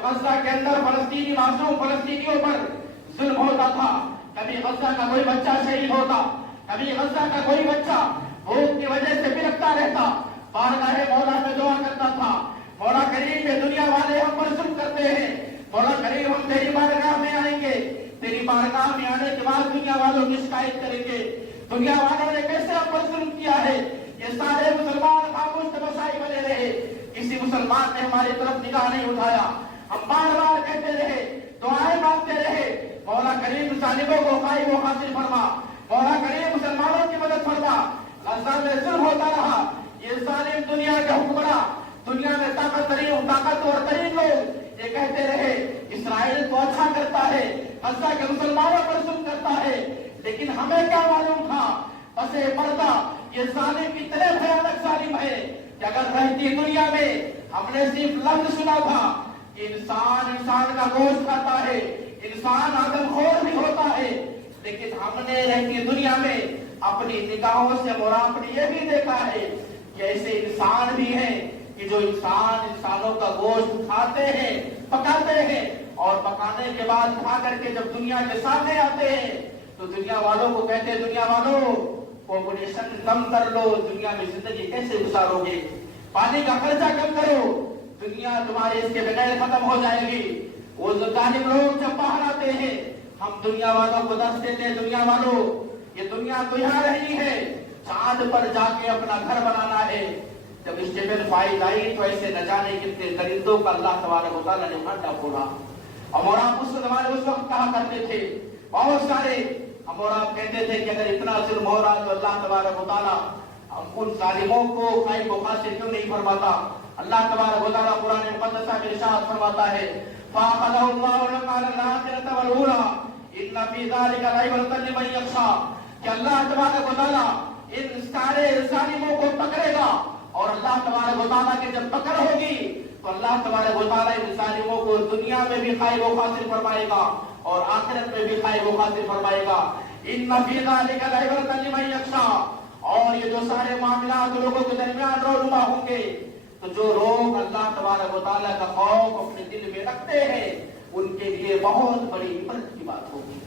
جب غزہ کے اندر فلسطینی معصوم فلسطینیوں پر ظلم ہوتا تھا، کبھی غزہ کا کوئی بچہ شہید ہوتا، کبھی غزہ کا کوئی بچہ بھوک کی وجہ سے بلکتا رہتا، بارگاہ مولا میں دعا کرتا تھا، مولا کریم یہ دنیا والے ہم پر ظلم کرتے ہیں، مولا کریم ہم تیری بارگاہ میں آئیں گے، تیری بارگاہ میں آنے کے بعد دنیا والوں کی شکایت کریں گے، دنیا والوں نے کیسے ہم پر ظلم کیا ہے۔ یہ سارے مسلمان خاموش تماشائی بنے رہے، کسی مسلمان نے ہماری طرف نگاہ نہیں اٹھایا، ہم بار بار کہتے رہے، دعائیں مانگتے رہے، مولا کریم ظالموں کو غائب و حاصل فرما، مولا کریم مسلمانوں کی مدد فرما۔ غزہ میں ظلم ہوتا رہا، یہ ظالم دنیا کے حکمراں، دنیا میں طاقتور ترین لوگ یہ کہتے رہے اسرائیل تو اچھا کرتا ہے، غزہ کے مسلمانوں پر ظلم کرتا ہے، لیکن ہمیں کیا معلوم تھا پسے پردہ یہ ظالم اتنے بھیانک ظالم ہے کہ اگر رہتی دنیا میں ہم نے صرف لفظ سنا تھا کہ انسان کا گوشت کھاتا ہے، انسان آدم خور بھی ہوتا ہے، لیکن ہم نے رہتی دنیا میں اپنی نگاہوں سے مرام یہ بھی دیکھا ہے کہ ایسے انسان بھی ہیں کہ جو انسانوں کا گوشت کھاتے ہیں، پکاتے ہیں، اور پکانے کے بعد کھا کر کے جب دنیا کے سامنے آتے ہیں تو دنیا والوں کو کہتے ہیں دنیا والوں پاپولیشن کم کر لو، دنیا میں زندگی کیسے گزارو گے، پانی کا خرچہ کم کرو، دنیا تمہارے اس کے بغیر ختم ہو جائے گی۔ وہ ظالم لوگ جب باہر آتے ہیں ہم دنیا والوں کو دس دیتے ہیں دنیا والوں یہ دنیا تو یہاں رہی ہے، چاند پر جا کے اپنا گھر بنانا ہے۔ جب اسٹیفن فائل آئی تو ایسے نہ جانے کتنے درندوں کا اللہ تبارک و تعالیٰ نے گھاٹا پھوڑا۔ اور آپ اس زمانے اس وقت کہا کرتے تھے بہت سارے، ہم اور آپ کہتے تھے کہ اگر اتنا ظلم ہو رہا تو اللہ تبارک و تعالیٰ ان ظالموں کو غائب و حاصل کیوں نہیں فرماتا۔ اللہ تبارک و تعالیٰ قرآن مقدسہ میں ارشاد فرماتا ہے فَأَخَذَهُ اللَّهُ نَكَالَ الْآخِرَةَ وَالْأُولَىٰ إِنَّ فِي ذَلِكَ لَعِبْرَةً لِمَن يَخْشَىٰ کہ اللہ تبارک و تعالیٰ ان سارے ظالموں کو پکڑے گا، اور اللہ تبارک و تعالیٰ کی جب پکڑ ہوگی تو اللہ تبارک و تعالیٰ ان ظالموں کو دنیا میں بھی غائب و حاصل فرمائے گا اور آخرت میں بھی غائب و حاصل فرمائے گا۔ إِنَّ فِي ذَلِكَ لَعِبْرَةً لِمَن يَخْشَىٰ اور یہ جو سارے معاملات لوگوں کے درمیان رونما ہوں گے تو جو لوگ اللہ تبارک و تعالیٰ کا خوف اپنے دل میں رکھتے ہیں ان کے لیے بہت بڑی عبرت کی بات ہوگی۔